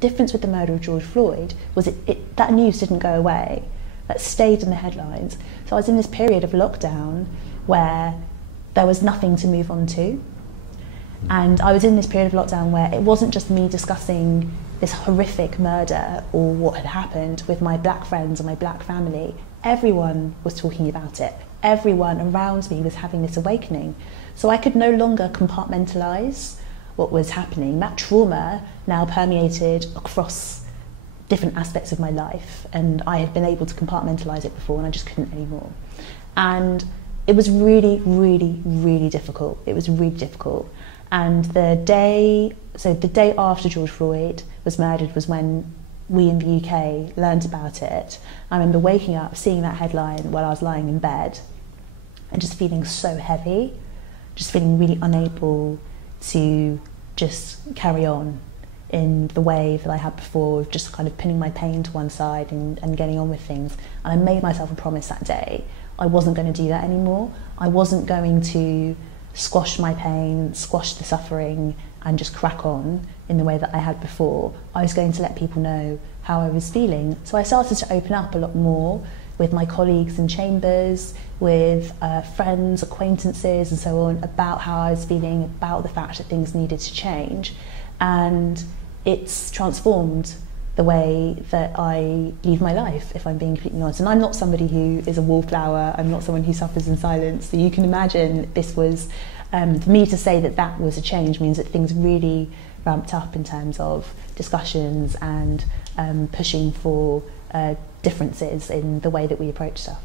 difference with the murder of George Floyd was that news didn't go away. That stayed in the headlines. So I was in this period of lockdown where there was nothing to move on to. And I was in this period of lockdown where it wasn't just me discussing this horrific murder or what had happened with my black friends or my black family. Everyone was talking about it. Everyone around me was having this awakening. So I could no longer compartmentalise what was happening. That trauma now permeated across different aspects of my life, and I had been able to compartmentalise it before and I just couldn't anymore. And it was really, really, really difficult. It was really difficult. And the day after George Floyd was murdered was when we in the UK learned about it. I remember waking up, seeing that headline while I was lying in bed and just feeling so heavy, just feeling really unable to just carry on in the way that I had before, of just kind of pinning my pain to one side and getting on with things. And I made myself a promise that day. I wasn't going to do that anymore. I wasn't going to squash my pain, squash the suffering, and just crack on in the way that I had before. I was going to let people know how I was feeling. So I started to open up a lot more with my colleagues in chambers, with friends, acquaintances and so on, about how I was feeling, about the fact that things needed to change. And it's transformed the way that I live my life, if I'm being completely honest. And I'm not somebody who is a wallflower, I'm not someone who suffers in silence. So you can imagine this was, for me to say that that was a change means that things really ramped up in terms of discussions and pushing for differences in the way that we approach stuff.